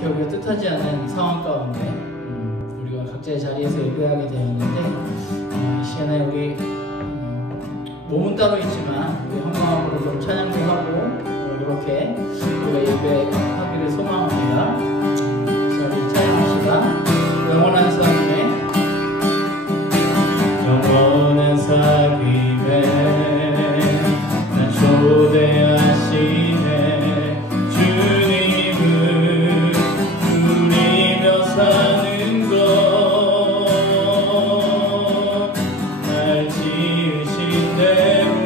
이렇게 우리가 뜻하지 않은 상황 가운데 우리가 각자의 자리에서 예배하게 되었는데 이 시간에 우리 몸은 따로 있지만 우리 한마음으로 좀 찬양도 하고 이렇게 우리가 예배하기를 소망합니다. 그래서 우리 찬양합시다. 영원한 사귐에 난 초대하시네. 주님을 누리며 사는 것, 날 지으신 대로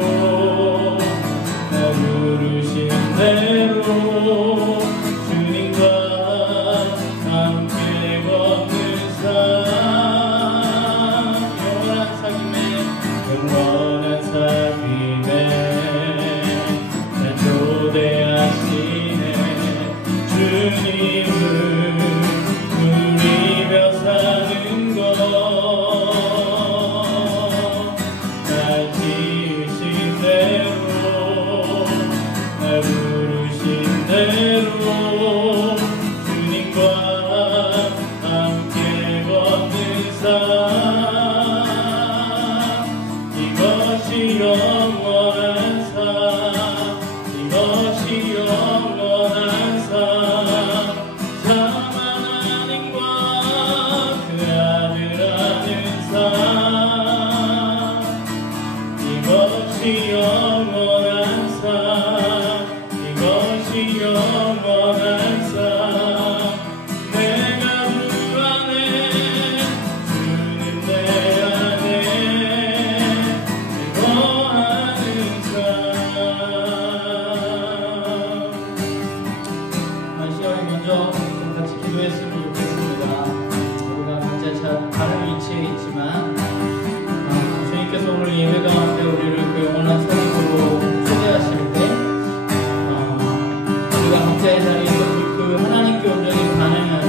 날 부르신 대로 주님과 함께 걷는 삶. 영원한 사귐에 날 초대하시네. 주님을 누리며 사는 것, 날 지으신 대로 날 부르신 대로 주님과 함께 걷는 삶. 이것이 영원한 삶, 이것이 영원한 삶. 참 하나님과 그 아들 아는 삶. 이것이 영원한 삶, 이것이 영원한 삶. 내가 주 안에 주는 내 안에 거하는 삶. 이 시간에 먼저 좀 같이 기도했으면 좋겠습니다. 우리가 각자 다른 위치에 있지만 주님께서 오늘 예배 가운데 우리를 그 영원한 사랑으로 초대하실 때 우리가 각자의 자리에서 그 하나님께 온전히 반응하는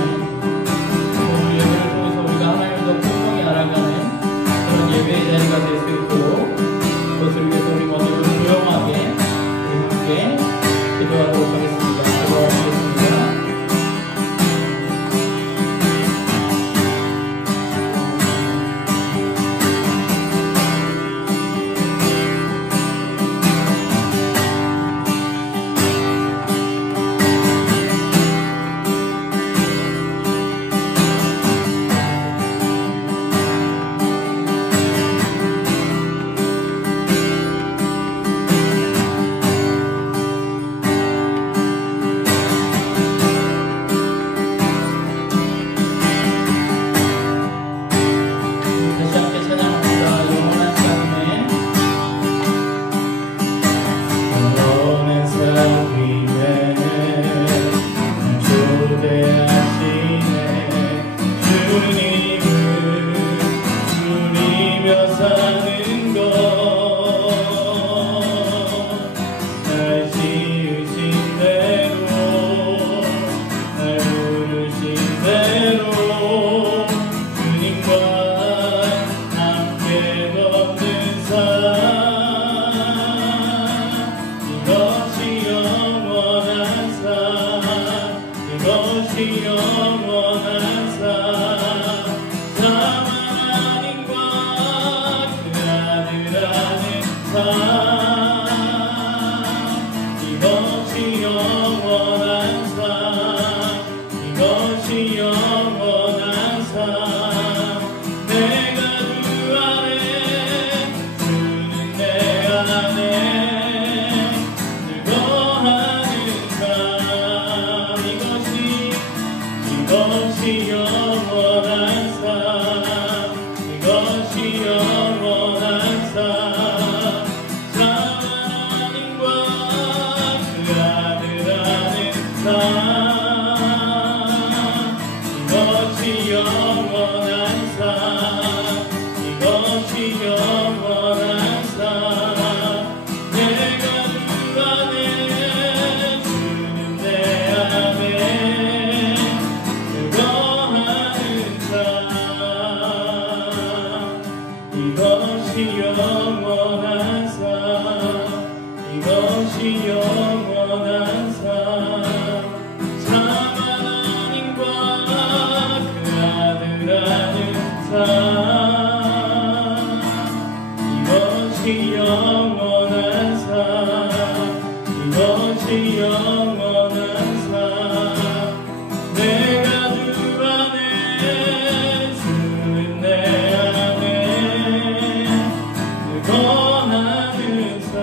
오늘 예배를 통해서 우리가 하나님을 더 풍성히 알아가는 그런 예배의 자리가 될 수 있도록 그것을 위해서 우리 모두 조용하게 함께 기도하도록 하겠습니다. 기도하겠습니다. 이것이 영원한 삶. 참 하나님과 그 아들 아는 삶. 이것이 영원한 삶, 이것이 영원한 삶. 내가 주 안에 주는 내 안에 즐거워하는 삶. 이것이 영원한 삶, 이것이 영원한 삶. 참 하나님과 그 아들 아는 영원한 삶 내가 주 안에 주는 내 안에 권하는 삶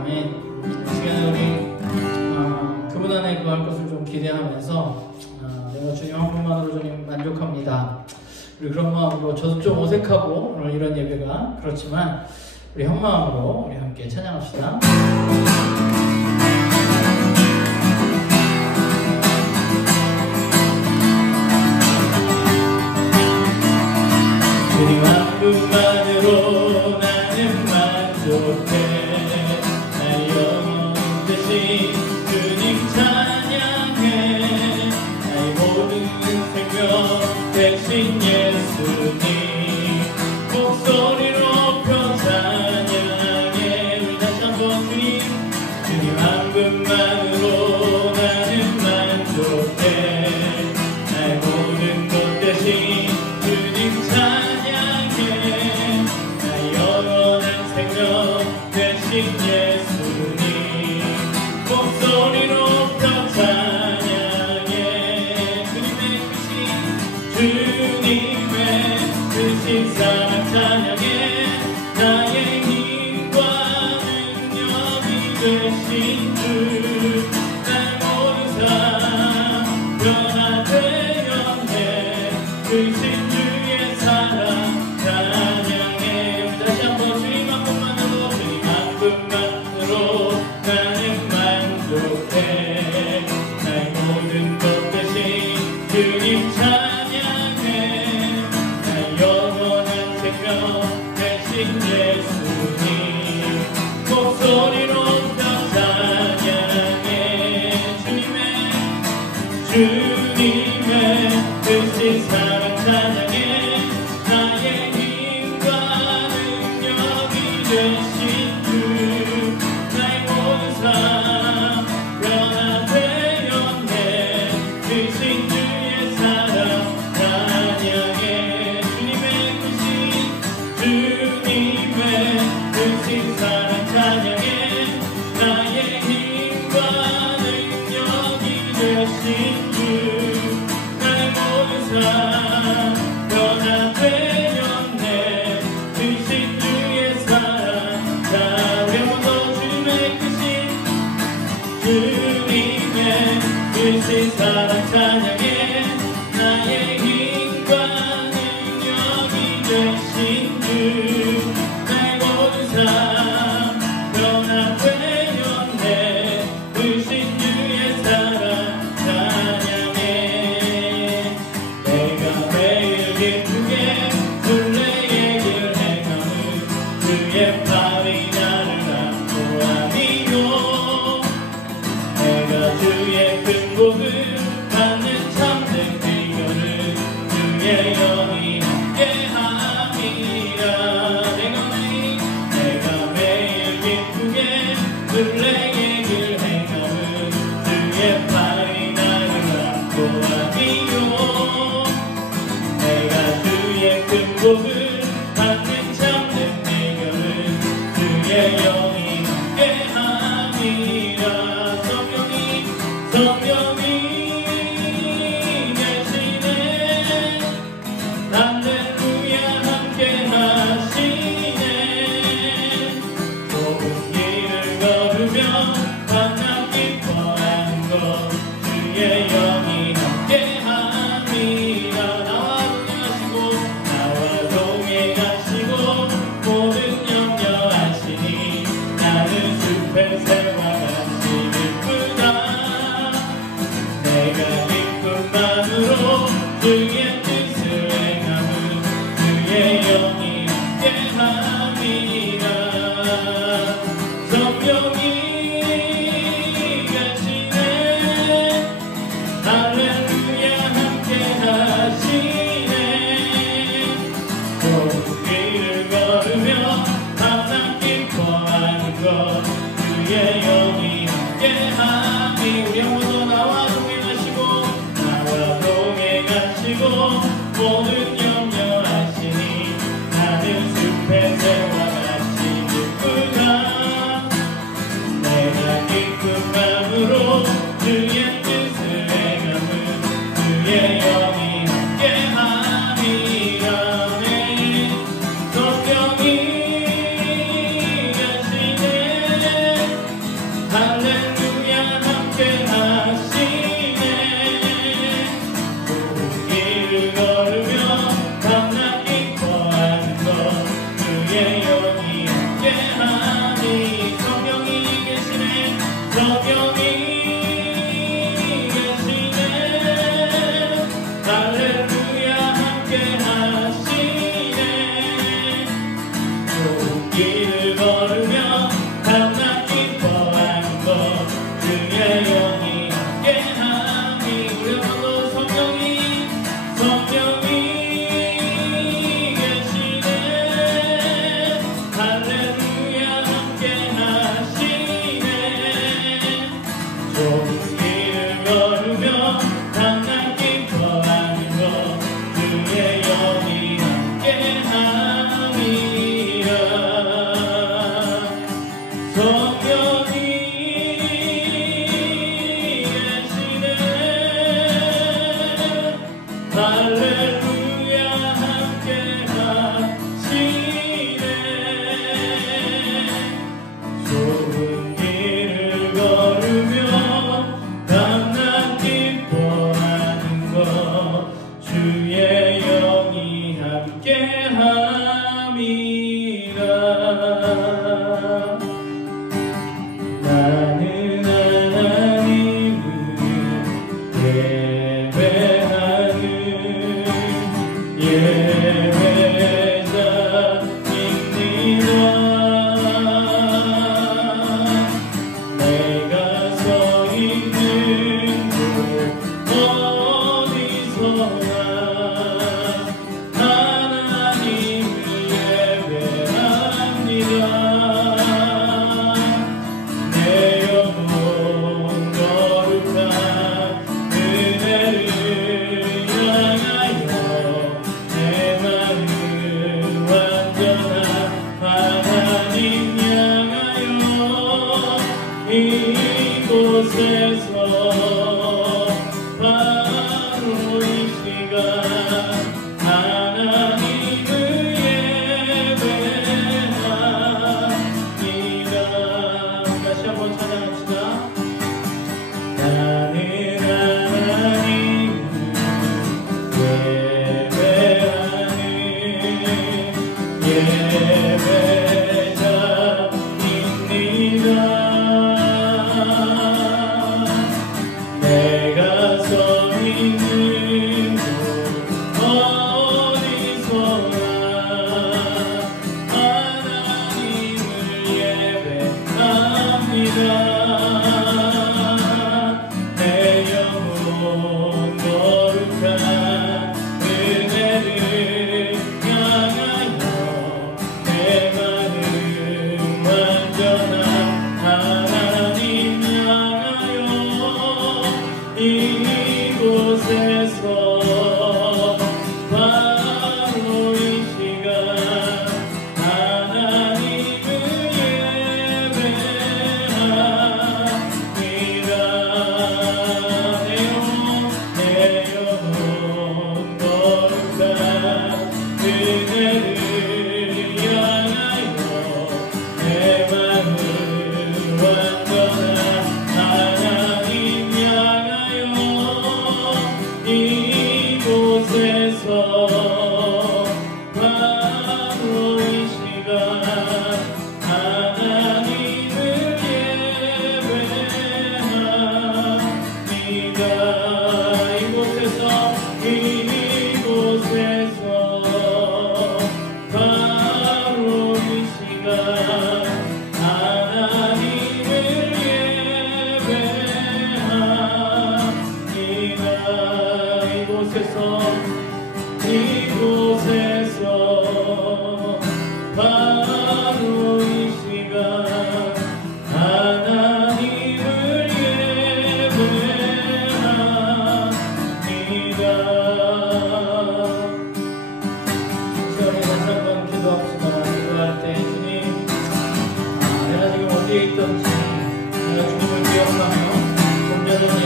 아멘. 이 시간에 우리 그분 안에 구할 것을 좀 기대하면서 내가 주님 한 분만으로 주님 만족합니다. 우리 그런 마음으로 저도 좀 어색하고 오늘 이런 예배가 그렇지만 우리 한 마음으로 우리 함께 찬양합시다. 주님 한 분만으로 나는 만족해 나의 영혼 대신 주님 찬양해 나의 모든 생명 대신 예수님 목소리로 높여 찬양해 우리 다시 한번 주님 한 분만으로 나는 만족해 나의 모든 것 대신 주님 찬양해 나의 영원한 생명 대신 예수님 목소리로 높여 찬양해 주님의 크신 사랑 찬양해 나의 힘과 능력이 되신 주 나의 모든 삶 변화되었네 크신 주의 사랑 찬양해 다시 한번 주님 한 분만으로 나는 만족해 나의 모든 것 대신 주님 찬양해 나의 영원한 생명 대신 예수님 목소리로 다 찬양해 주님의 크신 사랑 찬양해 나의 힘과 능력이 되신 주 나의 모든 삶 변화되었네 크신 주의 사랑 찬양해 주님의 크신 사랑 찬양해 나의 힘과 능력이 되신 주 나의 모든 삶 변화되었네 크신 주의 사랑 찬양해 주님의 크신 사랑 찬양해 나의 힘과 능력이 되신 주 나의 모든 삶 변화되었네 크신 주의 사랑 찬양해 내가 매일 기쁘게 순례의 길 행함은 주의 팔이 나를 안고 아니요 내가 주의 큰 복을 받는 참된 비결은 주의 영이 함께함이라 내가 매일 기쁘게 순례의 길 행함은 주의 팔이 나를 안고 아니요 내가 주의 큰 복을 받는 참된 비결은 주의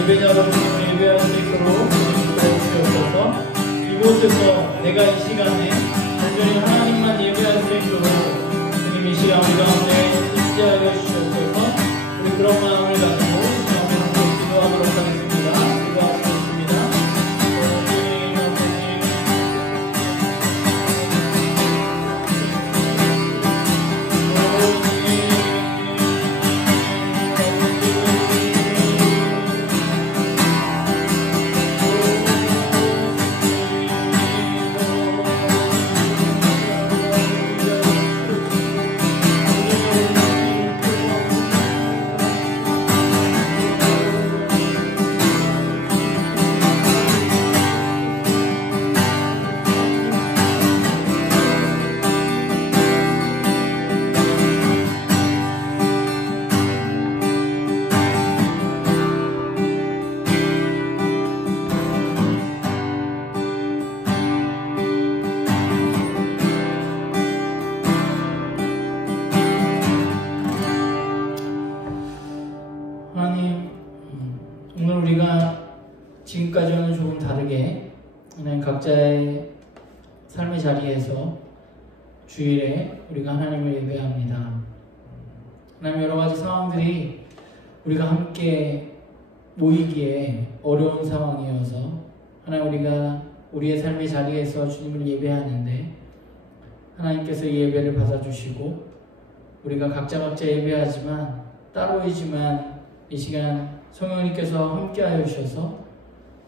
예배자로 주님을 예배할 수 있도록 도와주시옵소서. 이곳에서 내가 이 시간에 온전히 하나님만 예배할 수 있도록 주님 이 시간 우리 가운데 임재하여 주시옵소서. 우리 그런 마음을 가지고 함께 기도하도록 하겠습니다. 기도하시겠습니다. 각자의 삶의 자리에서 주일에 우리가 하나님을 예배합니다. 하나님, 여러 가지 상황들이 우리가 함께 모이기에 어려운 상황이어서 하나님, 우리가 우리의 삶의 자리에서 주님을 예배하는데 하나님께서 이 예배를 받아주시고 우리가 각자 예배하지만 따로이지만 이 시간 성령님께서 함께하여 주셔서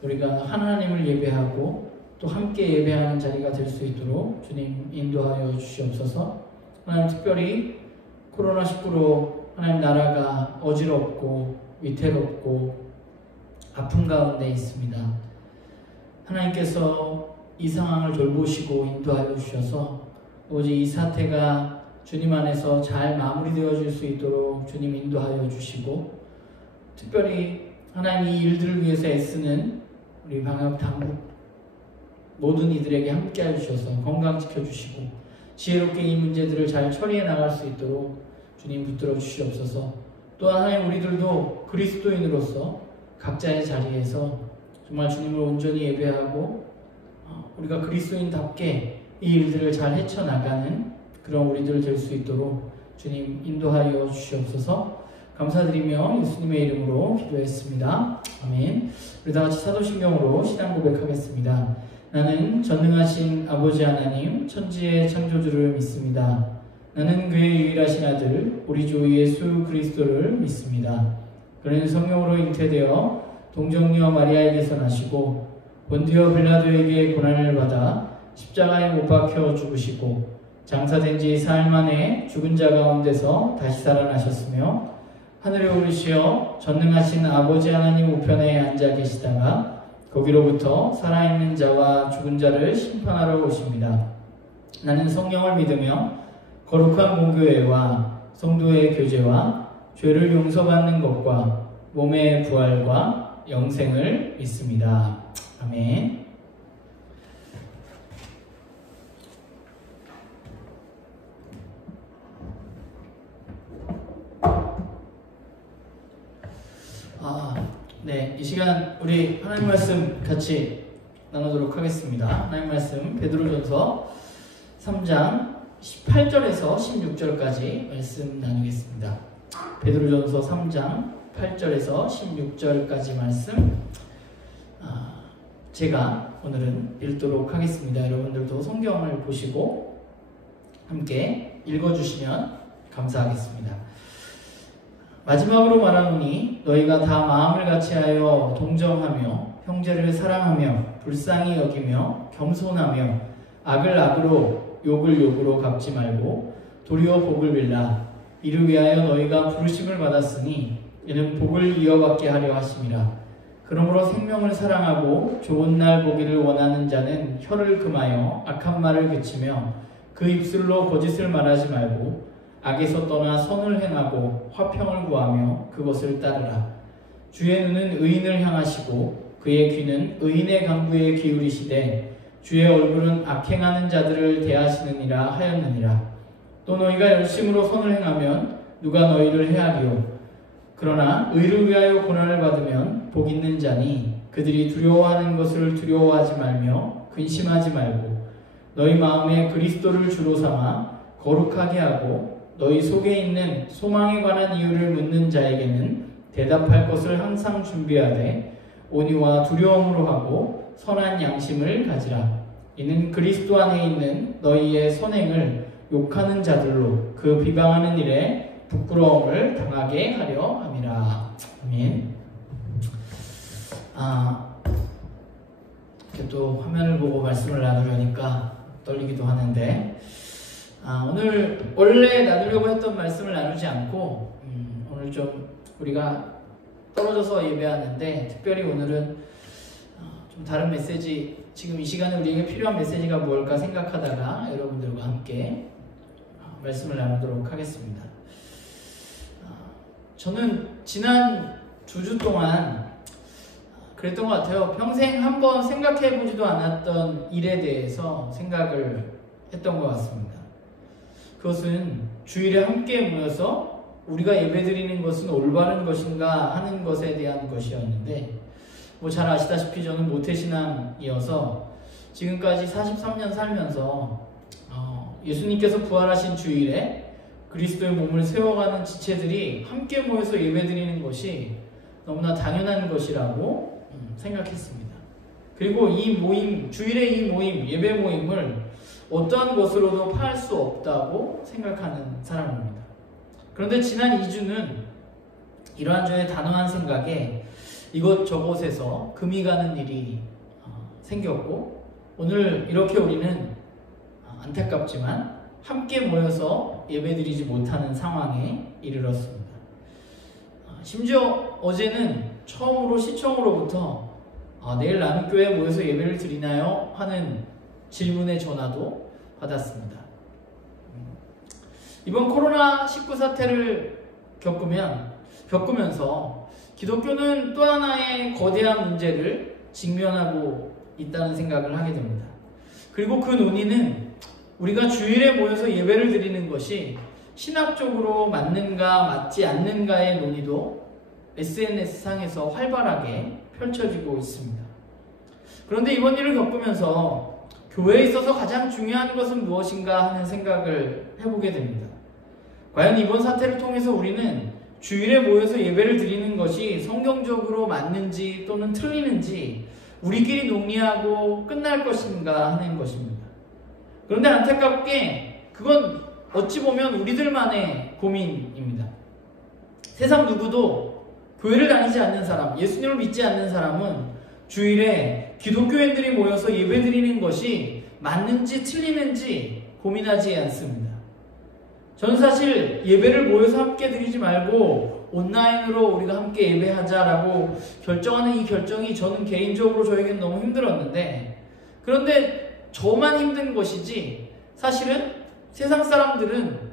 우리가 하나님을 예배하고 또 함께 예배하는 자리가 될 수 있도록 주님 인도하여 주시옵소서. 하나님, 특별히 코로나19로 하나님 나라가 어지럽고 위태롭고 아픔 가운데 있습니다. 하나님께서 이 상황을 돌보시고 인도하여 주셔서 오직 이 사태가 주님 안에서 잘 마무리되어 줄 수 있도록 주님 인도하여 주시고, 특별히 하나님 이 일들을 위해서 애쓰는 우리 방역 당국 모든 이들에게 함께해 주셔서 건강 지켜주시고 지혜롭게 이 문제들을 잘 처리해 나갈 수 있도록 주님 붙들어 주시옵소서. 또한 하나님, 우리들도 그리스도인으로서 각자의 자리에서 정말 주님을 온전히 예배하고 우리가 그리스도인답게 이 일들을 잘 헤쳐나가는 그런 우리들 될 수 있도록 주님 인도하여 주시옵소서. 감사드리며 예수님의 이름으로 기도했습니다. 아멘. 우리 다 같이 사도신경으로 신앙 고백하겠습니다. 나는 전능하신 아버지 하나님, 천지의 창조주를 믿습니다. 나는 그의 유일하신 아들 우리 주 예수 그리스도를 믿습니다. 그는 성령으로 잉태되어 동정녀 마리아에게서 나시고 본디오 빌라도에게 고난을 받아 십자가에 못 박혀 죽으시고 장사된 지 사흘 만에 죽은 자 가운데서 다시 살아나셨으며 하늘에 오르시어 전능하신 아버지 하나님 우편에 앉아 계시다가 거기로부터 살아있는 자와 죽은 자를 심판하러 오십니다. 나는 성령을 믿으며 거룩한 공교회와 성도의 교제와 죄를 용서받는 것과 몸의 부활과 영생을 믿습니다. 아멘. 네, 이 시간 우리 하나님 말씀 같이 나누도록 하겠습니다. 하나님 말씀 베드로전서 3장 18절에서 16절까지 말씀 나누겠습니다. 베드로전서 3장 8절에서 16절까지 말씀 제가 오늘은 읽도록 하겠습니다. 여러분들도 성경을 보시고 함께 읽어주시면 감사하겠습니다. 마지막으로 말하노니 너희가 다 마음을 같이하여 동정하며 형제를 사랑하며 불쌍히 여기며 겸손하며 악을 악으로 욕을 욕으로 갚지 말고 도리어 복을 빌라. 이를 위하여 너희가 부르심을 받았으니 이는 복을 이어받게 하려 하심이라. 그러므로 생명을 사랑하고 좋은 날 보기를 원하는 자는 혀를 금하여 악한 말을 그치며 그 입술로 거짓을 말하지 말고 악에서 떠나 선을 행하고 화평을 구하며 그것을 따르라. 주의 눈은 의인을 향하시고 그의 귀는 의인의 간구에 기울이시되 주의 얼굴은 악행하는 자들을 대하시느니라 하였느니라. 또 너희가 열심으로 선을 행하면 누가 너희를 헤아리요. 그러나 의를 위하여 고난을 받으면 복 있는 자니 그들이 두려워하는 것을 두려워하지 말며 근심하지 말고 너희 마음에 그리스도를 주로 삼아 거룩하게 하고 너희 속에 있는 소망에 관한 이유를 묻는 자에게는 대답할 것을 항상 준비하되 온유와 두려움으로 하고 선한 양심을 가지라. 이는 그리스도 안에 있는 너희의 선행을 욕하는 자들로 그 비방하는 일에 부끄러움을 당하게 하려 함이라. 아멘. 이렇게 또 화면을 보고 말씀을 나누려니까 떨리기도 하는데 오늘 원래 나누려고 했던 말씀을 나누지 않고 오늘 좀 우리가 떨어져서 예배하는데 특별히 오늘은 좀 다른 메시지, 지금 이 시간에 우리에게 필요한 메시지가 뭘까 생각하다가 여러분들과 함께 말씀을 나누도록 하겠습니다. 저는 지난 2주 동안 그랬던 것 같아요. 평생 한번 생각해보지도 않았던 일에 대해서 생각을 했던 것 같습니다. 그것은 주일에 함께 모여서 우리가 예배드리는 것은 올바른 것인가 하는 것에 대한 것이었는데 잘 아시다시피 저는 모태신앙이어서 지금까지 43년 살면서 예수님께서 부활하신 주일에 그리스도의 몸을 세워가는 지체들이 함께 모여서 예배드리는 것이 너무나 당연한 것이라고 생각했습니다. 그리고 이 모임, 주일의 이 모임, 예배 모임을 어떠한 것으로도 파할 수 없다고 생각하는 사람입니다. 그런데 지난 2주는 이러한 저의 단호한 생각에 이곳저곳에서 금이 가는 일이 생겼고, 오늘 이렇게 우리는 안타깝지만 함께 모여서 예배드리지 못하는 상황에 이르렀습니다. 심지어 어제는 처음으로 시청으로부터 내일 남교회에 모여서 예배를 드리나요? 하는 질문의 전화도 받았습니다. 이번 코로나19 사태를 겪으면서 기독교는 또 하나의 거대한 문제를 직면하고 있다는 생각을 하게 됩니다. 그리고 그 논의는 우리가 주일에 모여서 예배를 드리는 것이 신학적으로 맞는가 맞지 않는가의 논의도 SNS상에서 활발하게 펼쳐지고 있습니다. 그런데 이번 일을 겪으면서 교회에 있어서 가장 중요한 것은 무엇인가 하는 생각을 해보게 됩니다. 과연 이번 사태를 통해서 우리는 주일에 모여서 예배를 드리는 것이 성경적으로 맞는지 또는 틀리는지 우리끼리 논의하고 끝날 것인가 하는 것입니다. 그런데 안타깝게 그건 어찌 보면 우리들만의 고민입니다. 세상 누구도 교회를 다니지 않는 사람, 예수님을 믿지 않는 사람은 주일에 기독교인들이 모여서 예배드리는 것이 맞는지 틀리는지 고민하지 않습니다. 저는 사실 예배를 모여서 함께 드리지 말고 온라인으로 우리가 함께 예배하자라고 결정하는 이 결정이 저는 개인적으로 저에겐 너무 힘들었는데, 그런데 저만 힘든 것이지 사실은 세상 사람들은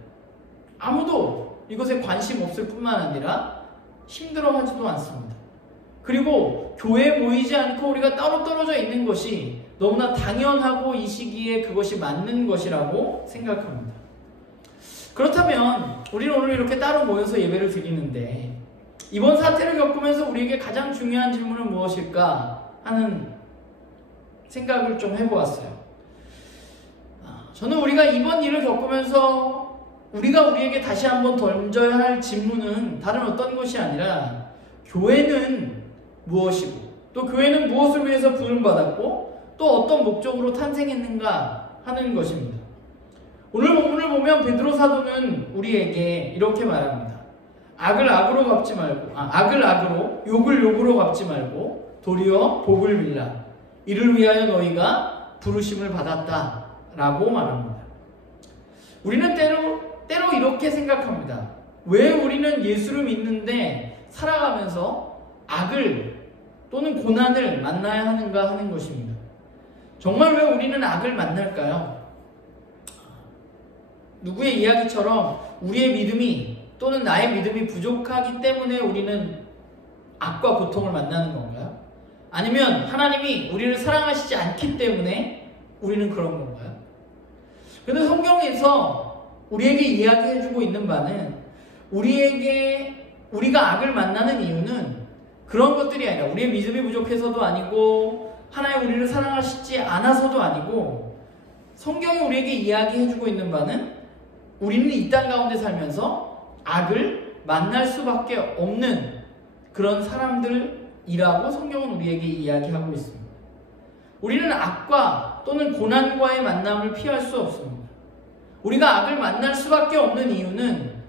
아무도 이것에 관심 없을 뿐만 아니라 힘들어하지도 않습니다. 그리고 교회에 모이지 않고 우리가 따로 떨어져 있는 것이 너무나 당연하고 이 시기에 그것이 맞는 것이라고 생각합니다. 그렇다면 우리는 오늘 이렇게 따로 모여서 예배를 드리는데 이번 사태를 겪으면서 우리에게 가장 중요한 질문은 무엇일까 하는 생각을 좀 해보았어요. 저는 우리가 이번 일을 겪으면서 우리가 우리에게 다시 한번 던져야 할 질문은 다른 어떤 것이 아니라 교회는 무엇이고 또 교회는 무엇을 위해서 부름받았고 또 어떤 목적으로 탄생했는가 하는 것입니다. 오늘 본문을 보면 베드로 사도는 우리에게 이렇게 말합니다. 악을 악으로 갚지 말고, 악을 악으로, 욕을 욕으로 갚지 말고 도리어 복을 빌라. 이를 위하여 너희가 부르심을 받았다 라고 말합니다. 우리는 때로 이렇게 생각합니다. 왜 우리는 예수를 믿는데 살아가면서 악을 또는 고난을 만나야 하는가 하는 것입니다. 정말 왜 우리는 악을 만날까요? 누구의 이야기처럼 우리의 믿음이 또는 나의 믿음이 부족하기 때문에 우리는 악과 고통을 만나는 건가요? 아니면 하나님이 우리를 사랑하시지 않기 때문에 우리는 그런 건가요? 그런데 성경에서 우리에게 이야기해주고 있는 바는 우리가 악을 만나는 이유는 그런 것들이 아니라 우리의 믿음이 부족해서도 아니고 하나님 우리를 사랑하시지 않아서도 아니고 성경이 우리에게 이야기해주고 있는 바는 우리는 이 땅 가운데 살면서 악을 만날 수밖에 없는 그런 사람들이라고 성경은 우리에게 이야기하고 있습니다. 우리는 악과 또는 고난과의 만남을 피할 수 없습니다. 우리가 악을 만날 수밖에 없는 이유는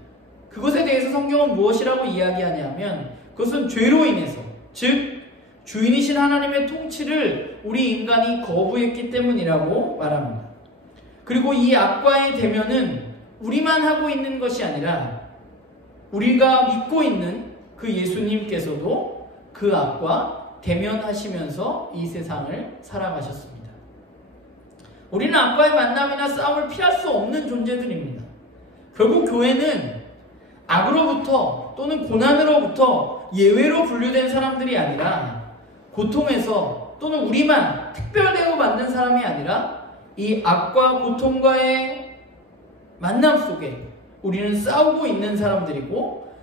그것에 대해서 성경은 무엇이라고 이야기하냐면 그것은 죄로 인해서, 즉 주인이신 하나님의 통치를 우리 인간이 거부했기 때문이라고 말합니다. 그리고 이 악과의 대면은 우리만 하고 있는 것이 아니라 우리가 믿고 있는 그 예수님께서도 그 악과 대면하시면서 이 세상을 살아가셨습니다. 우리는 악과의 만남이나 싸움을 피할 수 없는 존재들입니다. 결국 교회는 악으로부터 또는 고난으로부터 예외로 분류된 사람들이 아니라 고통에서 또는 우리만 특별 대우받는 사람이 아니라 이 악과 고통과의 만남 속에 우리는 싸우고 있는 사람들이고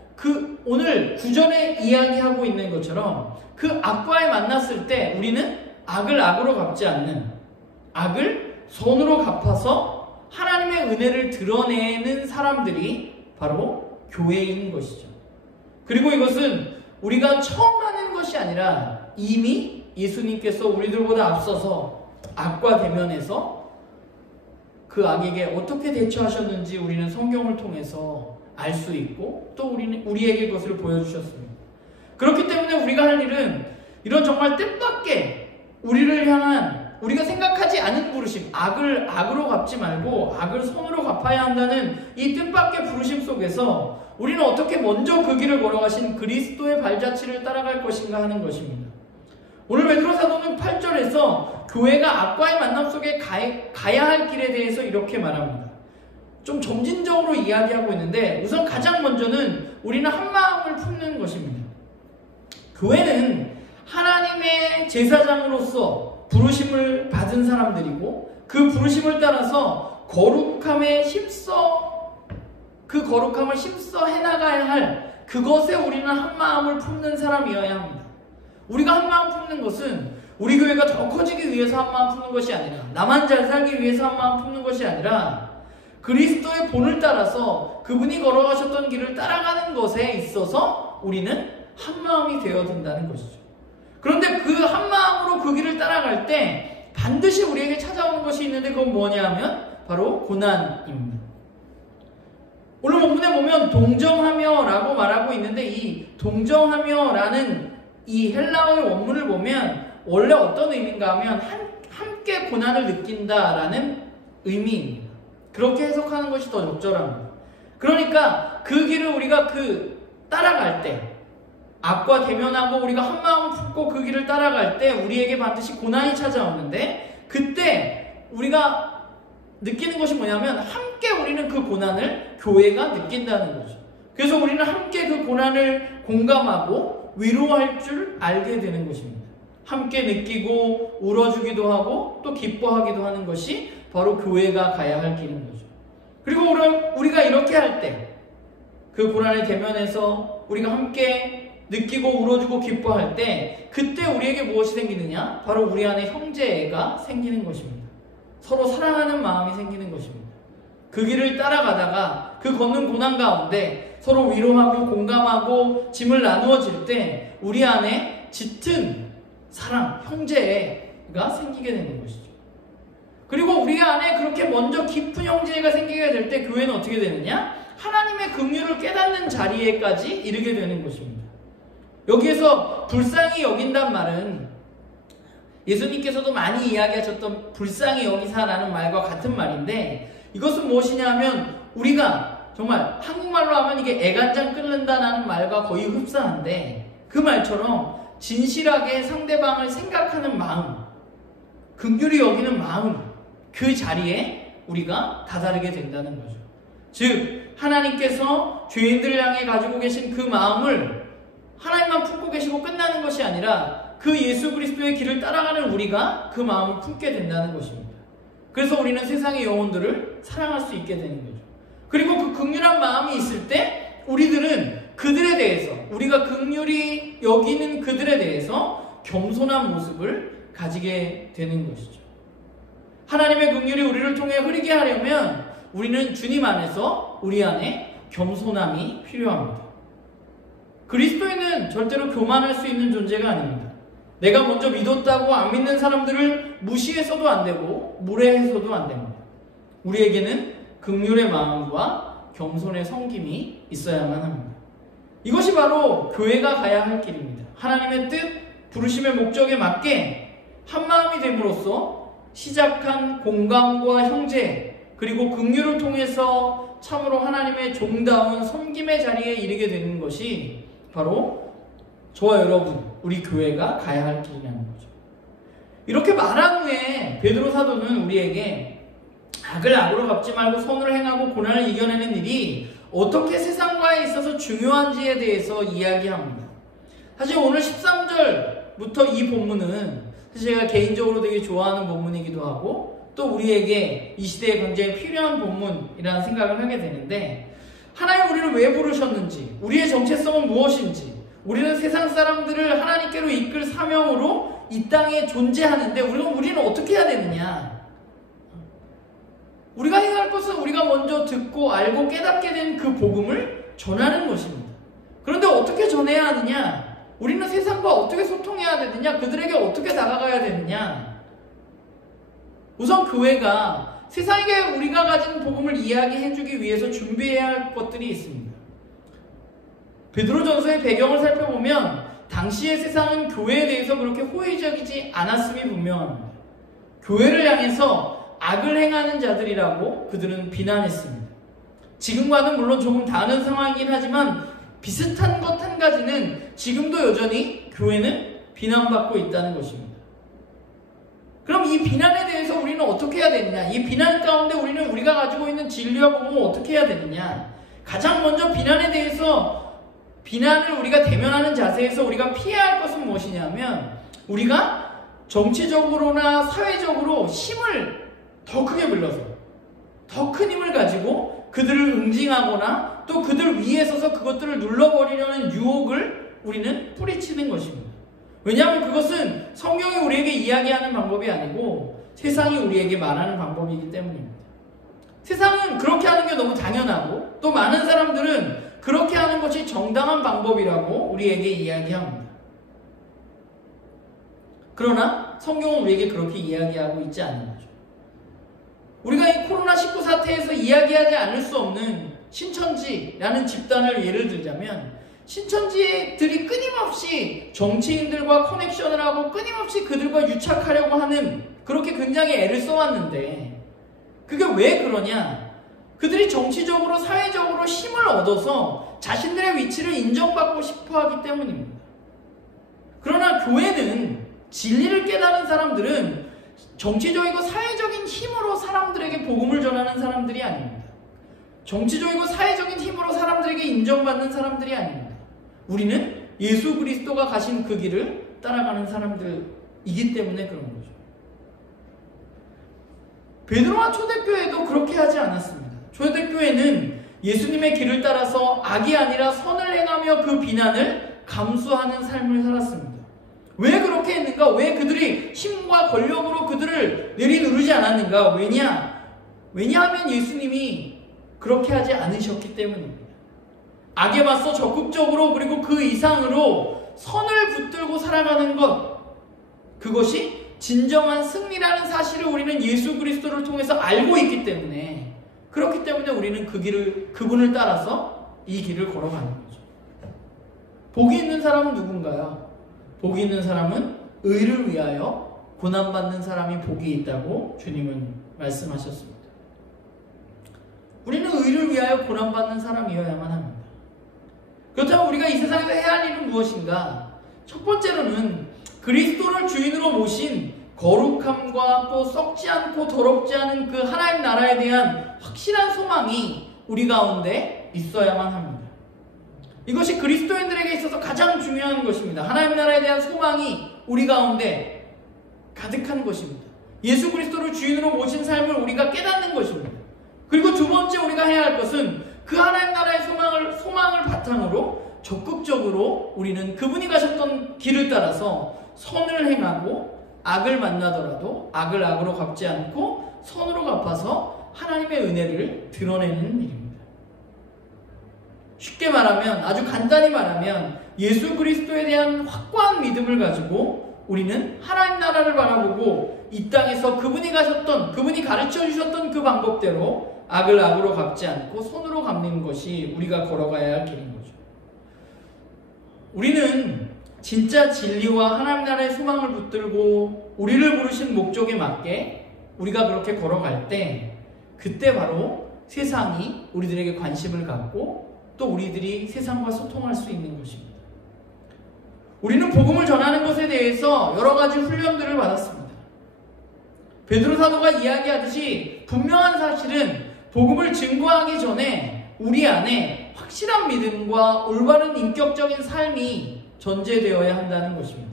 오늘 구절에 이야기하고 있는 것처럼 그 악과에 만났을 때 우리는 악을 악으로 갚지 않는 악을 선으로 갚아서 하나님의 은혜를 드러내는 사람들이 바로 교회인 것이죠. 그리고 이것은 우리가 처음 하는 것이 아니라 이미 예수님께서 우리들보다 앞서서 악과 대면해서 그 악에게 어떻게 대처하셨는지 우리는 성경을 통해서 알 수 있고 또 우리에게 그것을 보여주셨습니다. 그렇기 때문에 우리가 할 일은 이런 정말 뜻밖의 우리를 향한 우리가 생각하지 않은 부르심, 악을 악으로 갚지 말고 악을 선으로 갚아야 한다는 이 뜻밖의 부르심 속에서 우리는 어떻게 먼저 그 길을 걸어가신 그리스도의 발자취를 따라갈 것인가 하는 것입니다. 오늘 베드로 사도는 8절에서 교회가 악과의 만남 속에 가야 할 길에 대해서 이렇게 말합니다. 좀 점진적으로 이야기하고 있는데 우선 가장 먼저는 우리는 한 마음을 품는 것입니다. 교회는 하나님의 제사장으로서 부르심을 받은 사람들이고 그 부르심을 따라서 그 거룩함을 힘써 해나가야 할 그것에 우리는 한 마음을 품는 사람이어야 합니다. 우리가 한 마음 품는 것은 우리 교회가 더 커지기 위해서 한 마음 품는 것이 아니라 나만 잘 살기 위해서 한 마음 품는 것이 아니라 그리스도의 본을 따라서 그분이 걸어가셨던 길을 따라가는 것에 있어서 우리는 한 마음이 되어든다는 것이죠. 그런데 그 한 마음으로 그 길을 따라갈 때 반드시 우리에게 찾아오는 것이 있는데 그건 뭐냐 하면 바로 고난입니다. 오늘 본문에 보면 동정하며 라고 말하고 있는데 이 동정하며 라는 이 헬라어의 원문을 보면 원래 어떤 의미인가 하면 함께 고난을 느낀다라는 의미입니다. 그렇게 해석하는 것이 더 적절합니다. 그러니까 그 길을 우리가 따라갈 때 악과 대면하고 우리가 한 마음을 품고 그 길을 따라갈 때 우리에게 반드시 고난이 찾아오는데 그때 우리가 느끼는 것이 뭐냐면 함께 우리는 그 고난을 교회가 느낀다는 거죠. 그래서 우리는 함께 그 고난을 공감하고 위로할 줄 알게 되는 것입니다. 함께 느끼고 울어주기도 하고 또 기뻐하기도 하는 것이 바로 교회가 가야 할 길인 거죠. 그리고 우리가 이렇게 할 때 그 고난의 대면에서 우리가 함께 느끼고 울어주고 기뻐할 때 그때 우리에게 무엇이 생기느냐? 바로 우리 안에 형제가 생기는 것입니다. 서로 사랑하는 마음이 생기는 것입니다. 그 길을 따라가다가 그 걷는 고난 가운데 서로 위로하고 공감하고 짐을 나누어질 때 우리 안에 짙은 사랑, 형제가 생기게 되는 것이죠. 그리고 우리 안에 그렇게 먼저 깊은 형제가 생기게 될 때 교회는 어떻게 되느냐? 하나님의 긍휼을 깨닫는 자리에까지 이르게 되는 것입니다. 여기에서 불쌍히 여긴단 말은 예수님께서도 많이 이야기하셨던 불쌍히 여기사라는 말과 같은 말인데 이것은 무엇이냐 하면 우리가 정말 한국말로 하면 이게 애간장 끓는다는 말과 거의 흡사한데 그 말처럼 진실하게 상대방을 생각하는 마음, 긍휼히 여기는 마음, 그 자리에 우리가 다다르게 된다는 거죠. 즉 하나님께서 죄인들을 향해 가지고 계신 그 마음을 하나님만 품고 계시고 끝나는 것이 아니라 그 예수 그리스도의 길을 따라가는 우리가 그 마음을 품게 된다는 것입니다. 그래서 우리는 세상의 영혼들을 사랑할 수 있게 되는 거죠. 그리고 그 긍휼한 마음이 있을 때 우리들은 그들에 대해서 우리가 긍휼히 여기는 그들에 대해서 겸손한 모습을 가지게 되는 것이죠. 하나님의 긍휼이 우리를 통해 흐르게 하려면 우리는 주님 안에서 우리 안에 겸손함이 필요합니다. 그리스도인은 절대로 교만할 수 있는 존재가 아닙니다. 내가 먼저 믿었다고 안 믿는 사람들을 무시해서도 안 되고 무례해서도 안 됩니다. 우리에게는 긍휼의 마음과 겸손의 섬김이 있어야만 합니다. 이것이 바로 교회가 가야 할 길입니다. 하나님의 뜻, 부르심의 목적에 맞게 한마음이 됨으로써 시작한 공감과 형제 그리고 긍휼을 통해서 참으로 하나님의 종다운 섬김의 자리에 이르게 되는 것이 바로 저와 여러분, 우리 교회가 가야 할 길이라는 거죠. 이렇게 말한 후에 베드로 사도는 우리에게 악을 악으로 갚지 말고 선으로 행하고 고난을 이겨내는 일이 어떻게 세상과에 있어서 중요한지에 대해서 이야기합니다. 사실 오늘 13절부터 이 본문은 사실 제가 개인적으로 되게 좋아하는 본문이기도 하고 또 우리에게 이 시대에 굉장히 필요한 본문이라는 생각을 하게 되는데 하나님 우리를 왜 부르셨는지 우리의 정체성은 무엇인지 우리는 세상 사람들을 하나님께로 이끌 사명으로 이 땅에 존재하는데 우리는 어떻게 해야 되느냐 우리가 해야 할 것은 우리가 먼저 듣고 알고 깨닫게 된 그 복음을 전하는 것입니다. 그런데 어떻게 전해야 하느냐? 우리는 세상과 어떻게 소통해야 되느냐? 그들에게 어떻게 다가가야 되느냐? 우선 교회가 세상에게 우리가 가진 복음을 이야기해주기 위해서 준비해야 할 것들이 있습니다. 베드로전서의 배경을 살펴보면 당시의 세상은 교회에 대해서 그렇게 호의적이지 않았음이 분명합니다. 교회를 향해서 악을 행하는 자들이라고 그들은 비난했습니다. 지금과는 물론 조금 다른 상황이긴 하지만 비슷한 것 한 가지는 지금도 여전히 교회는 비난받고 있다는 것입니다. 그럼 이 비난에 대해서 우리는 어떻게 해야 되느냐? 이 비난 가운데 우리는 우리가 가지고 있는 진리와 복음을 어떻게 해야 되느냐? 가장 먼저 비난에 대해서 비난을 우리가 대면하는 자세에서 우리가 피해야 할 것은 무엇이냐면 우리가 정치적으로나 사회적으로 힘을 더 크게 빌려서 더 큰 힘을 가지고 그들을 응징하거나 또 그들 위에 서서 그것들을 눌러버리려는 유혹을 우리는 뿌리치는 것입니다. 왜냐하면 그것은 성경이 우리에게 이야기하는 방법이 아니고 세상이 우리에게 말하는 방법이기 때문입니다. 세상은 그렇게 하는 게 너무 당연하고 또 많은 사람들은 그렇게 하는 것이 정당한 방법이라고 우리에게 이야기합니다. 그러나 성경은 우리에게 그렇게 이야기하고 있지 않는 거죠. 우리가 이 코로나19 사태에서 이야기하지 않을 수 없는 신천지라는 집단을 예를 들자면 신천지들이 끊임없이 정치인들과 커넥션을 하고 끊임없이 그들과 유착하려고 하는 그렇게 굉장히 애를 써왔는데 그게 왜 그러냐? 그들이 정치적으로 사회적으로 힘을 얻어서 자신들의 위치를 인정받고 싶어 하기 때문입니다. 그러나 교회는 진리를 깨달은 사람들은 정치적이고 사회적인 힘으로 사람들에게 복음을 전하는 사람들이 아닙니다. 정치적이고 사회적인 힘으로 사람들에게 인정받는 사람들이 아닙니다. 우리는 예수 그리스도가 가신 그 길을 따라가는 사람들이기 때문에 그런 거죠. 베드로와 초대교회도 그렇게 하지 않았습니다. 초대교회는 예수님의 길을 따라서 악이 아니라 선을 행하며 그 비난을 감수하는 삶을 살았습니다. 왜 그렇게 했는가? 왜 그들이 힘과 권력으로 그들을 내리누르지 않았는가? 왜냐하면 예수님이 그렇게 하지 않으셨기 때문입니다. 악에 맞서 적극적으로 그리고 그 이상으로 선을 붙들고 살아가는 것, 그것이 진정한 승리라는 사실을 우리는 예수 그리스도를 통해서 알고 있기 때문에 그렇기 때문에 우리는 그분을 따라서 이 길을 걸어가는 거죠. 복이 있는 사람은 누군가요? 복이 있는 사람은 의를 위하여 고난받는 사람이 복이 있다고 주님은 말씀하셨습니다. 우리는 의를 위하여 고난받는 사람이어야만 합니다. 그렇다면 우리가 이 세상에서 해야 할 일은 무엇인가? 첫 번째로는 그리스도를 주인으로 모신 거룩함과 또 썩지 않고 더럽지 않은 그 하나님 나라에 대한 확실한 소망이 우리 가운데 있어야만 합니다. 이것이 그리스도인들에게 있어서 가장 중요한 것입니다. 하나님 나라에 대한 소망이 우리 가운데 가득한 것입니다. 예수 그리스도를 주인으로 모신 삶을 우리가 깨닫는 것입니다. 그리고 두 번째 우리가 해야 할 것은 그 하나님 나라의 소망을 바탕으로 적극적으로 우리는 그분이 가셨던 길을 따라서 선을 행하고 악을 만나더라도 악을 악으로 갚지 않고 선으로 갚아서 하나님의 은혜를 드러내는 일입니다. 쉽게 말하면, 아주 간단히 말하면 예수 그리스도에 대한 확고한 믿음을 가지고 우리는 하나님 나라를 바라보고 이 땅에서 그분이 가르쳐 주셨던 그 방법대로 악을 악으로 갚지 않고 손으로 갚는 것이 우리가 걸어가야 할 길인 거죠. 우리는 진짜 진리와 하나님 나라의 소망을 붙들고 우리를 부르신 목적에 맞게 우리가 그렇게 걸어갈 때 그때 바로 세상이 우리들에게 관심을 갖고 또 우리들이 세상과 소통할 수 있는 것입니다. 우리는 복음을 전하는 것에 대해서 여러 가지 훈련들을 받았습니다. 베드로 사도가 이야기하듯이 분명한 사실은 복음을 증거하기 전에 우리 안에 확실한 믿음과 올바른 인격적인 삶이 전제되어야 한다는 것입니다.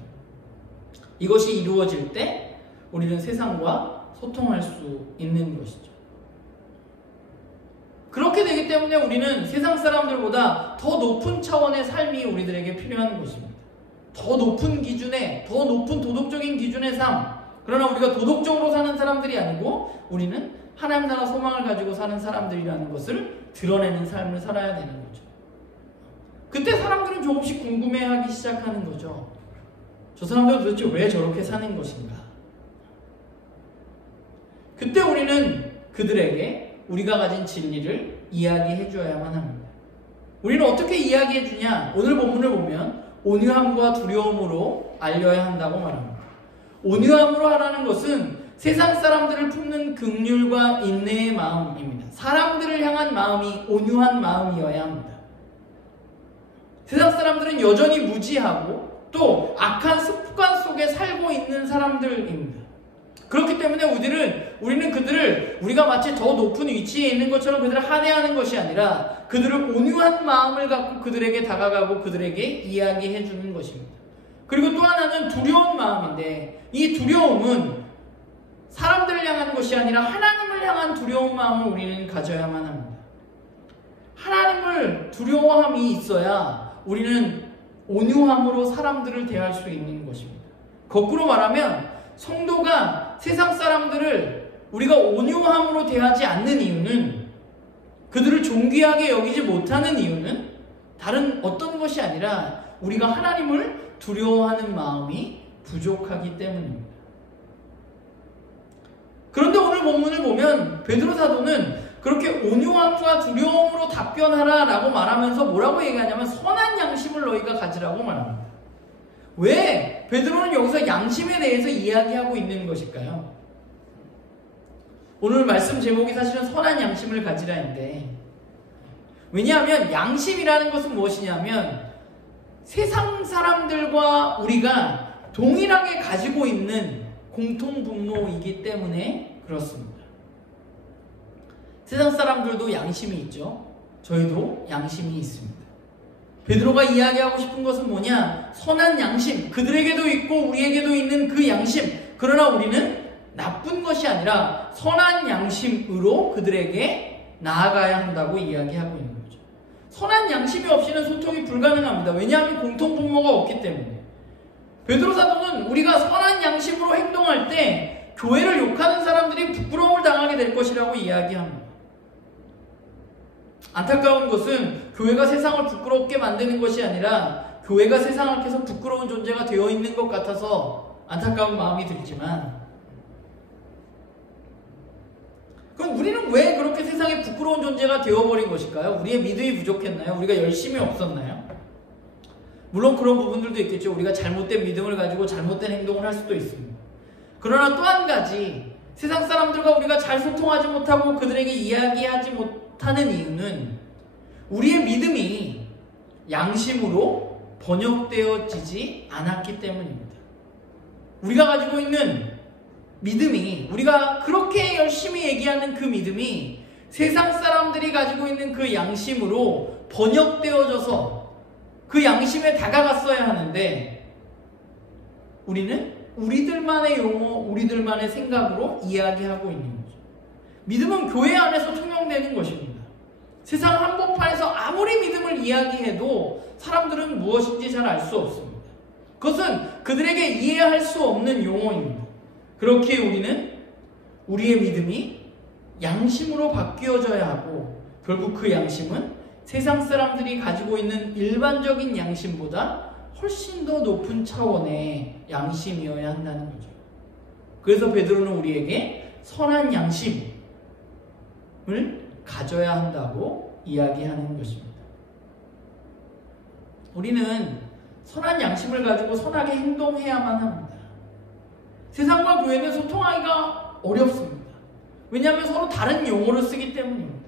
이것이 이루어질 때 우리는 세상과 소통할 수 있는 것이죠. 그렇게 되기 때문에 우리는 세상 사람들보다 더 높은 차원의 삶이 우리들에게 필요한 것입니다. 더 높은 기준의, 더 높은 도덕적인 기준의 삶. 그러나 우리가 도덕적으로 사는 사람들이 아니고 우리는 하나님 나라 소망을 가지고 사는 사람들이라는 것을 드러내는 삶을 살아야 되는 거죠. 그때 사람들은 조금씩 궁금해하기 시작하는 거죠. 저 사람들은 도대체 왜 저렇게 사는 것인가? 그때 우리는 그들에게 우리가 가진 진리를 이야기해 줘야만 합니다. 우리는 어떻게 이야기해 주냐? 오늘 본문을 보면 온유함과 두려움으로 알려야 한다고 말합니다. 온유함으로 하라는 것은 세상 사람들을 품는 긍휼과 인내의 마음입니다. 사람들을 향한 마음이 온유한 마음이어야 합니다. 세상 사람들은 여전히 무지하고 또 악한 습관 속에 살고 있는 사람들입니다. 그렇기 때문에 우리는 그들을 우리가 마치 더 높은 위치에 있는 것처럼 그들을 한해하는 것이 아니라 그들을 온유한 마음을 갖고 그들에게 다가가고 그들에게 이야기해 주는 것입니다. 그리고 또 하나는 두려운 마음인데 이 두려움은 사람들을 향하는 것이 아니라 하나님을 향한 두려운 마음을 우리는 가져야만 합니다. 하나님을 두려워함이 있어야 우리는 온유함으로 사람들을 대할 수 있는 것입니다. 거꾸로 말하면 성도가 세상 사람들을 우리가 온유함으로 대하지 않는 이유는 그들을 존귀하게 여기지 못하는 이유는 다른 어떤 것이 아니라 우리가 하나님을 두려워하는 마음이 부족하기 때문입니다. 그런데 오늘 본문을 보면 베드로 사도는 그렇게 온유함과 두려움으로 답변하라 라고 말하면서 뭐라고 얘기하냐면 선한 양심을 너희가 가지라고 말합니다. 왜 베드로는 여기서 양심에 대해서 이야기하고 있는 것일까요? 오늘 말씀 제목이 사실은 선한 양심을 가지라인데, 왜냐하면 양심이라는 것은 무엇이냐면 세상 사람들과 우리가 동일하게 가지고 있는 공통분모이기 때문에 그렇습니다. 세상 사람들도 양심이 있죠. 저희도 양심이 있습니다. 베드로가 이야기하고 싶은 것은 뭐냐? 선한 양심, 그들에게도 있고 우리에게도 있는 그 양심. 그러나 우리는 나쁜 것이 아니라 선한 양심으로 그들에게 나아가야 한다고 이야기하고 있는 거죠. 선한 양심이 없이는 소통이 불가능합니다. 왜냐하면 공통분모가 없기 때문에. 베드로 사도는 우리가 선한 양심으로 행동할 때 교회를 욕하는 사람들이 부끄러움을 당하게 될 것이라고 이야기합니다. 안타까운 것은 교회가 세상을 부끄럽게 만드는 것이 아니라 교회가 세상 앞에서 부끄러운 존재가 되어 있는 것 같아서 안타까운 마음이 들지만, 그럼 우리는 왜 그렇게 세상에 부끄러운 존재가 되어버린 것일까요? 우리의 믿음이 부족했나요? 우리가 열심히 없었나요? 물론 그런 부분들도 있겠죠. 우리가 잘못된 믿음을 가지고 잘못된 행동을 할 수도 있습니다. 그러나 또 한 가지, 세상 사람들과 우리가 잘 소통하지 못하고 그들에게 이야기하지 못하는 이유는 우리의 믿음이 양심으로 번역되어지지 않았기 때문입니다. 우리가 가지고 있는 믿음이, 우리가 그렇게 열심히 얘기하는 그 믿음이 세상 사람들이 가지고 있는 그 양심으로 번역되어져서 그 양심에 다가갔어야 하는데 우리는 우리들만의 용어, 우리들만의 생각으로 이야기하고 있는 거죠. 믿음은 교회 안에서 통용되는 것입니다. 세상 한복판에서 아무리 믿음을 이야기해도 사람들은 무엇인지 잘 알 수 없습니다. 그것은 그들에게 이해할 수 없는 용어입니다. 그렇기에 우리는 우리의 믿음이 양심으로 바뀌어져야 하고, 결국 그 양심은 세상 사람들이 가지고 있는 일반적인 양심보다 훨씬 더 높은 차원의 양심이어야 한다는 거죠. 그래서 베드로는 우리에게 선한 양심을 가져야 한다고 이야기하는 것입니다. 우리는 선한 양심을 가지고 선하게 행동해야만 합니다. 세상과 교회는 소통하기가 어렵습니다. 왜냐하면 서로 다른 용어를 쓰기 때문입니다.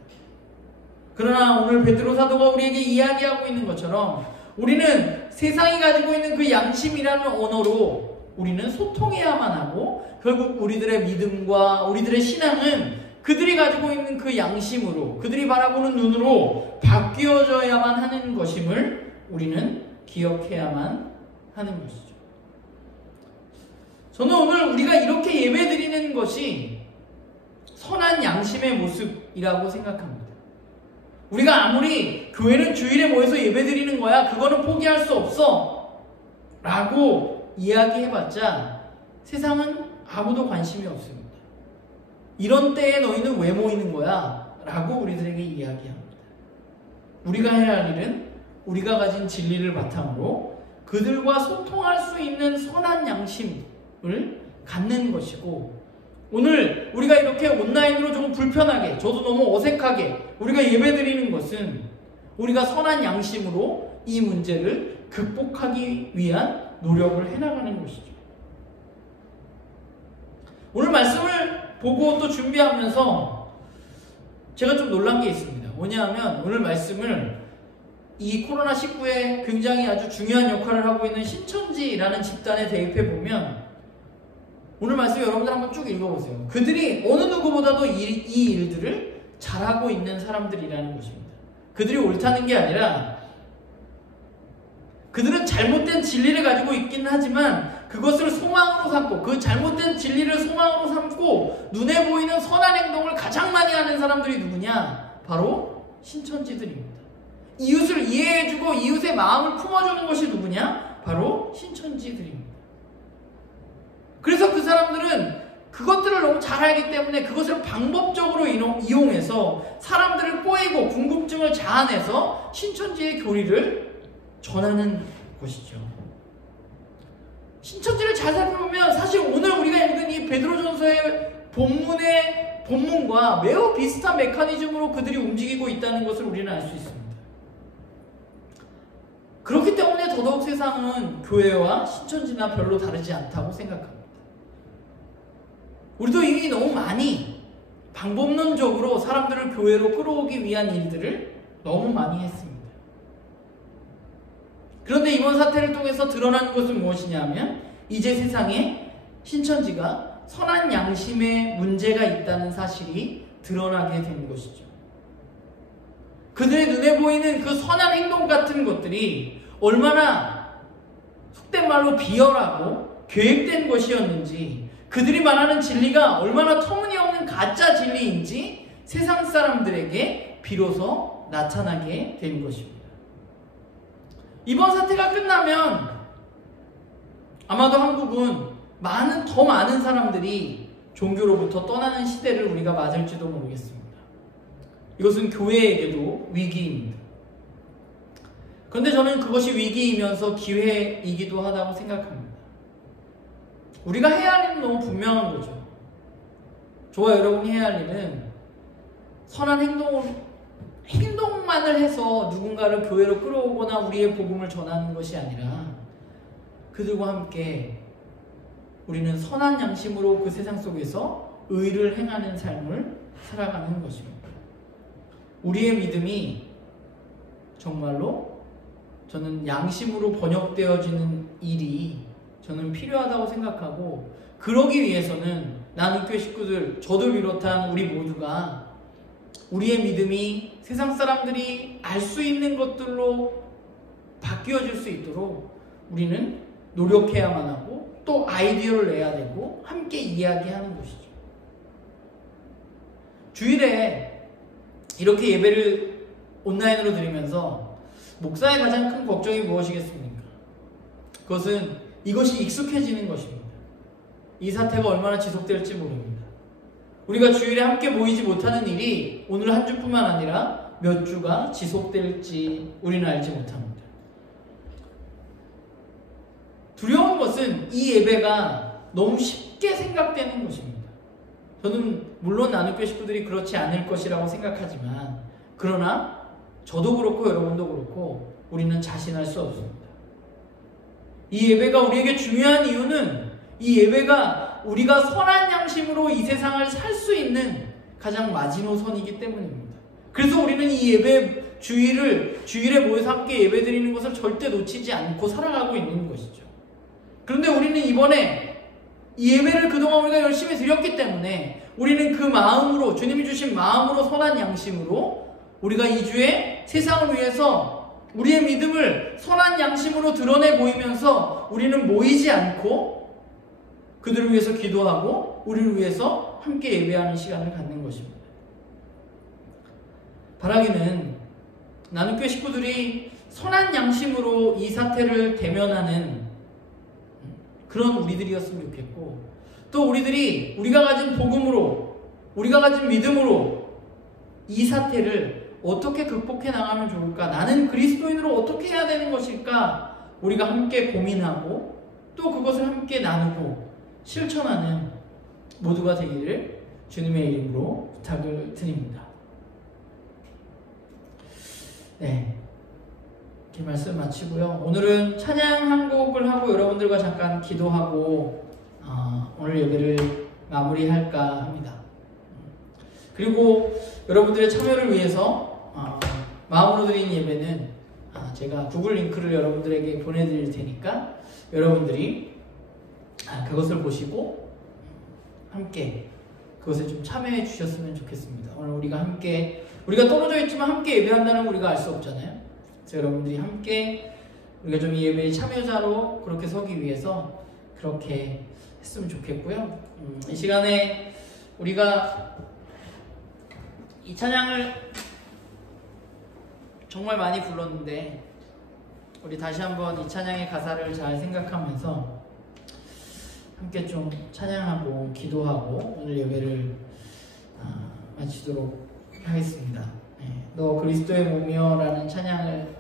그러나 오늘 베드로 사도가 우리에게 이야기하고 있는 것처럼 우리는 세상이 가지고 있는 그 양심이라는 언어로 우리는 소통해야만 하고, 결국 우리들의 믿음과 우리들의 신앙은 그들이 가지고 있는 그 양심으로, 그들이 바라보는 눈으로 바뀌어져야만 하는 것임을 우리는 기억해야만 하는 것이죠. 저는 오늘 우리가 이렇게 예배드리는 것이 선한 양심의 모습이라고 생각합니다. 우리가 아무리 교회는 주일에 모여서 예배드리는 거야, 그거는 포기할 수 없어 라고 이야기해봤자 세상은 아무도 관심이 없습니다. 이런 때에 너희는 왜 모이는 거야? 라고 우리들에게 이야기합니다. 우리가 해야 할 일은 우리가 가진 진리를 바탕으로 그들과 소통할 수 있는 선한 양심을 갖는 것이고, 오늘 우리가 이렇게 온라인으로 조금 불편하게, 저도 너무 어색하게 우리가 예배드리는 것은 우리가 선한 양심으로 이 문제를 극복하기 위한 노력을 해나가는 것이죠. 오늘 말씀을 보고 또 준비하면서 제가 좀 놀란 게 있습니다. 뭐냐면 오늘 말씀을 이 코로나19에 굉장히 아주 중요한 역할을 하고 있는 신천지라는 집단에 대입해 보면, 오늘 말씀 여러분들 한번 쭉 읽어보세요. 그들이 어느 누구보다도 이 일들을 잘하고 있는 사람들이라는 것입니다. 그들이 옳다는 게 아니라 그들은 잘못된 진리를 가지고 있긴 하지만 그것을 소망으로 삼고, 그 잘못된 진리를 소망으로 삼고 눈에 보이는 선한 행동을 가장 많이 하는 사람들이 누구냐? 바로 신천지들입니다. 이웃을 이해해주고 이웃의 마음을 품어주는 것이 누구냐? 바로 신천지들입니다. 그래서 그 사람들은 그것들을 너무 잘 알기 때문에 그것을 방법적으로 이용해서 사람들을 꼬이고 궁금증을 자아내서 신천지의 교리를 전하는 것이죠. 신천지를 잘 살펴보면 사실 오늘 우리가 읽은 이 베드로전서의 본문과 매우 비슷한 메커니즘으로 그들이 움직이고 있다는 것을 우리는 알 수 있습니다. 그렇기 때문에 더더욱 세상은 교회와 신천지나 별로 다르지 않다고 생각합니다. 우리도 이미 너무 많이 방법론적으로 사람들을 교회로 끌어오기 위한 일들을 너무 많이 했습니다. 그런데 이번 사태를 통해서 드러난 것은 무엇이냐면, 이제 세상에 신천지가 선한 양심에 문제가 있다는 사실이 드러나게 된 것이죠. 그들의 눈에 보이는 그 선한 행동 같은 것들이 얼마나 속된 말로 비열하고 계획된 것이었는지, 그들이 말하는 진리가 얼마나 터무니없는 가짜 진리인지 세상 사람들에게 비로소 나타나게 된 것입니다. 이번 사태가 끝나면 아마도 한국은 더 많은 사람들이 종교로부터 떠나는 시대를 우리가 맞을지도 모르겠습니다. 이것은 교회에게도 위기입니다. 그런데 저는 그것이 위기이면서 기회이기도 하다고 생각합니다. 우리가 해야 할 일은 너무 분명한 거죠. 저와 여러분이 해야 할 일은 선한 행동만을 해서 누군가를 교회로 끌어오거나 우리의 복음을 전하는 것이 아니라, 그들과 함께 우리는 선한 양심으로 그 세상 속에서 의를 행하는 삶을 살아가는 것입니다. 우리의 믿음이 정말로 저는 양심으로 번역되어지는 일이 저는 필요하다고 생각하고, 그러기 위해서는 나눔교회 식구들, 저도 비롯한 우리 모두가 우리의 믿음이 세상 사람들이 알 수 있는 것들로 바뀌어질 수 있도록 우리는 노력해야만 하고, 또 아이디어를 내야 되고 함께 이야기하는 것이죠. 주일에 이렇게 예배를 온라인으로 드리면서 목사의 가장 큰 걱정이 무엇이겠습니까? 그것은 이것이 익숙해지는 것입니다. 이 사태가 얼마나 지속될지 모릅니다. 우리가 주일에 함께 모이지 못하는 일이 오늘 한 주뿐만 아니라 몇 주가 지속될지 우리는 알지 못합니다. 두려운 것은 이 예배가 너무 쉽게 생각되는 것입니다. 저는 물론 나눔교회 식구들이 그렇지 않을 것이라고 생각하지만, 그러나 저도 그렇고 여러분도 그렇고 우리는 자신할 수 없습니다. 이 예배가 우리에게 중요한 이유는, 이 예배가 우리가 선한 양심으로 이 세상을 살 수 있는 가장 마지노선이기 때문입니다. 그래서 우리는 이 예배 주일에 모여서 함께 예배드리는 것을 절대 놓치지 않고 살아가고 있는 것이죠. 그런데 우리는 이번에 이 예배를 그동안 우리가 열심히 드렸기 때문에 우리는 그 마음으로, 주님이 주신 마음으로, 선한 양심으로 우리가 이 주에 세상을 위해서 우리의 믿음을 선한 양심으로 드러내 보이면서 우리는 모이지 않고 그들을 위해서 기도하고 우리를 위해서 함께 예배하는 시간을 갖는 것입니다. 바라기는 나눔교회 식구들이 선한 양심으로 이 사태를 대면하는 그런 우리들이었으면 좋겠고, 또 우리가 가진 복음으로 우리가 가진 믿음으로 이 사태를 어떻게 극복해 나가면 좋을까? 나는 그리스도인으로 어떻게 해야 되는 것일까? 우리가 함께 고민하고 또 그것을 함께 나누고 실천하는 모두가 되기를 주님의 이름으로 부탁을 드립니다. 네, 이렇게 말씀 마치고요. 오늘은 찬양 한 곡을 하고 여러분들과 잠깐 기도하고 오늘 예배를 마무리할까 합니다. 그리고 여러분들의 참여를 위해서 마음으로 드린 예배는 제가 구글 링크를 여러분들에게 보내드릴 테니까 여러분들이 그것을 보시고 함께 그것에 좀 참여해 주셨으면 좋겠습니다. 오늘 우리가 떨어져 있지만 함께 예배한다는 걸 우리가 알 수 없잖아요. 그래서 여러분들이 함께 우리가 좀 이 예배의 참여자로 그렇게 서기 위해서 그렇게 했으면 좋겠고요. 이 시간에 우리가 이 찬양을 정말 많이 불렀는데 우리 다시 한번 이 찬양의 가사를 잘 생각하면서 함께 좀 찬양하고 기도하고 오늘 예배를 마치도록 하겠습니다. 너 그리스도의 몸이여 라는 찬양을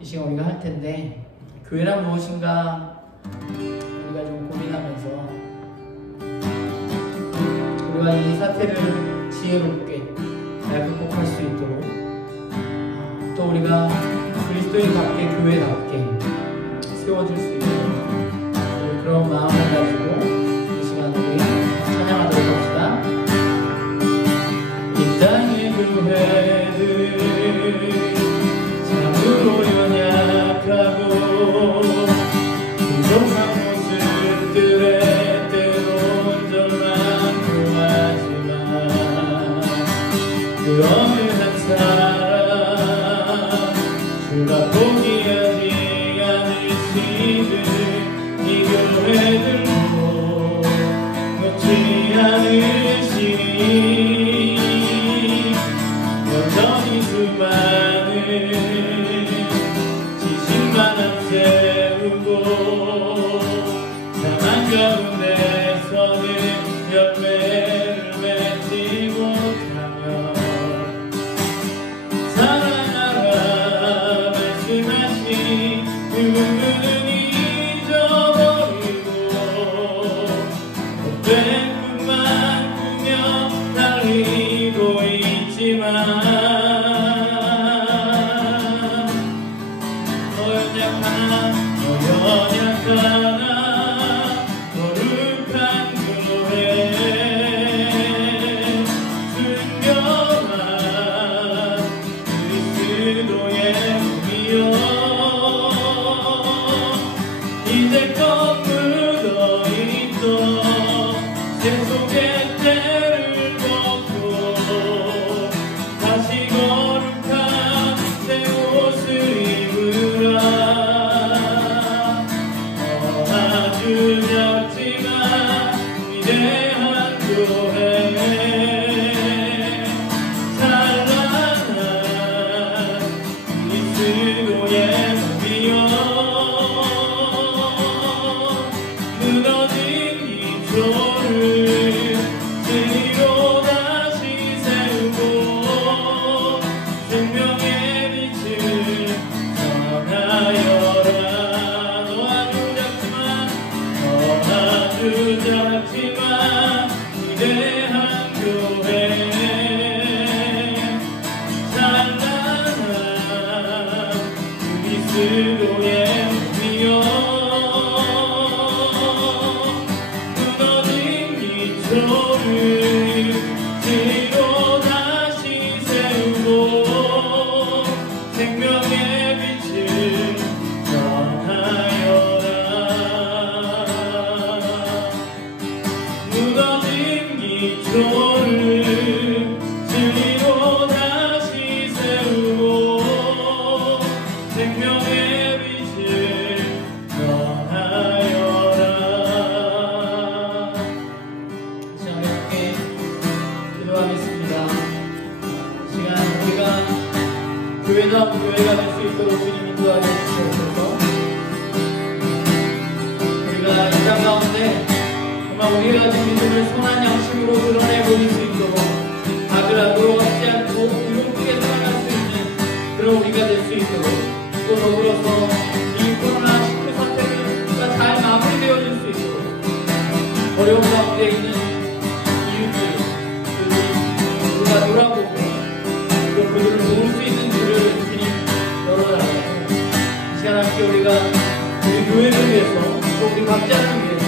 이 시간 우리가 할 텐데 교회란 무엇인가 우리가 좀 고민하면서 우리가 이 사태를 지혜롭게 잘 극복할 수 있도록 또 우리가 그리스도인답게 교회답게 세워질 수 있는 그런 마음을 가지고 이 시간 우리 찬양하도록 합시다. 이 땅의 교회들 참으로 연약하고 부족한 모습들에 때론 절망도 하지만 그 어느 한 사람 주가 포기하지 않으시듯 이 교회들도 놓지 않으시니 여전히 수많은 지식만 앞세우고 상한 가운데서는 열매를 맺지 못하며 사랑하라 말씀하신 그분은 잊어버리고 못된 꿈만 꾸며 달리고 있지만 너 연약하나 거룩한 교회 순결한 그리스도의 몸이여 이제껏 묻어있던 새 속의 때를 벗고 다시 거룩한 새 옷을 입으라. 아주 작지만 위대한 교회 찬란한 그리스도의 몸이여 무너진 기초를 진리로 다시 세우고 생명의 빛을 전하여라. 아주 작지만 위대한 교회 찬란한 그리스도의 몸이여 무너진 기초를 진리로 다시 세우고 생명의 빛을 전하여라. 무너진 기초를 진리로 다시 세우고 생명의 빛을 전하여라. 자, 함께 기도하겠습니다. 이 시간 우리가 교회다운 교회가 될 수 있도록 주님 인도하여 주시옵소서. 우리가 이 땅 가운데 정말 우리가 가진 믿음을 선한 양심으로 드러내 보일 수 있도록 다들 앞으로 없지 않고 이롭게 살아갈 수 있는 그런 우리가 될 수 있도록 또 더불어서 이 코로나19 사태가 잘 마무리되어질 수 있도록 어려운 가운데 있는 이웃들 우리가 돌아보고 또 그들을 도울 수 있는 길을 주님 열어달라고 이 시간 함께 우리가 우리 교회를 위해서 또 우리 각자를 위해서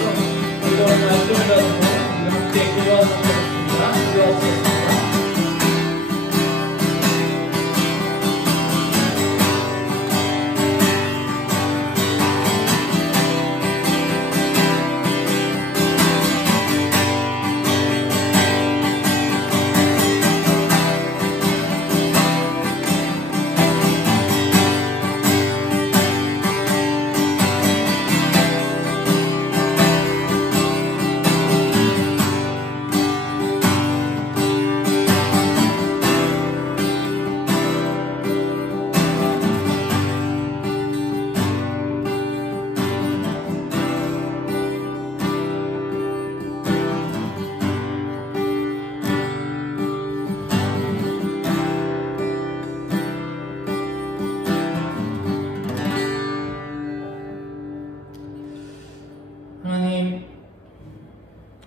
이런 말씀을 가지고 우리 함께 기도하도록 하겠습니다. 기도하시겠습니다.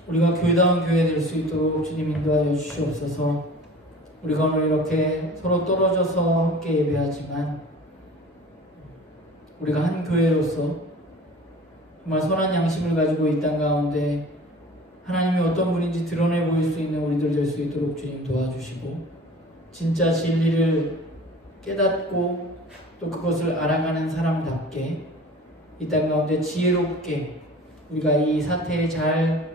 우리가 교회다운 교회 될 수 있도록 주님 인도하여 주시옵소서. 우리가 오늘 이렇게 서로 떨어져서 함께 예배하지만 우리가 한 교회로서 정말 선한 양심을 가지고 이 땅 가운데 하나님이 어떤 분인지 드러내 보일 수 있는 우리들 될 수 있도록 주님 도와주시고 진짜 진리를 깨닫고 또 그것을 알아가는 사람답게 이 땅 가운데 지혜롭게 우리가 이 사태에 잘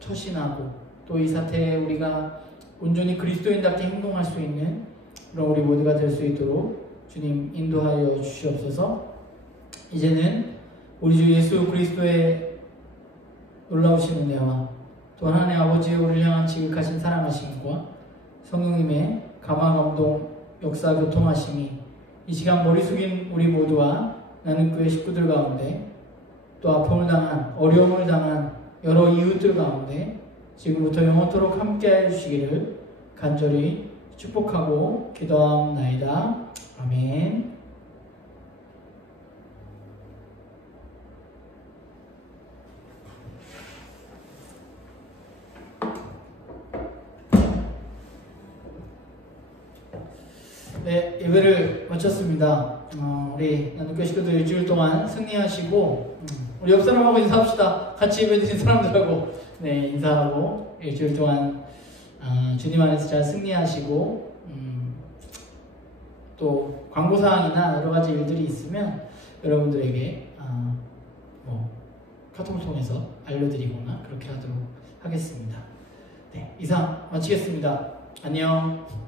처신하고 또 이 사태에 우리가 온전히 그리스도인답게 행동할 수 있는 그런 우리 모두가 될 수 있도록 주님 인도하여 주시옵소서. 이제는 우리 주 예수 그리스도의 놀라우신 은혜와 또 하나님의 아버지의 우리를 향한 지극하신 사랑하심과 성령님의 감화 감동 역사 교통하심이 이 시간 머리 숙인 우리 모두와 나는 교회 식구들 가운데 또 아픔을 당한 어려움을 당한 여러 이웃들 가운데 지금부터 영원토록 함께하여 주시기를 간절히 축복하고 기도하옵나이다. 아멘. 네, 예배를 마쳤습니다. 우리 나눔교회 식구들 일주일 동안 승리하시고 우리 옆 사람하고 인사합시다. 같이 예배 드신 사람들하고 네, 인사하고 일주일 동안 주님 안에서 잘 승리하시고 또 광고사항이나 여러가지 일들이 있으면 여러분들에게 카톡을 통해서 알려드리거나 그렇게 하도록 하겠습니다. 네, 이상 마치겠습니다. 안녕.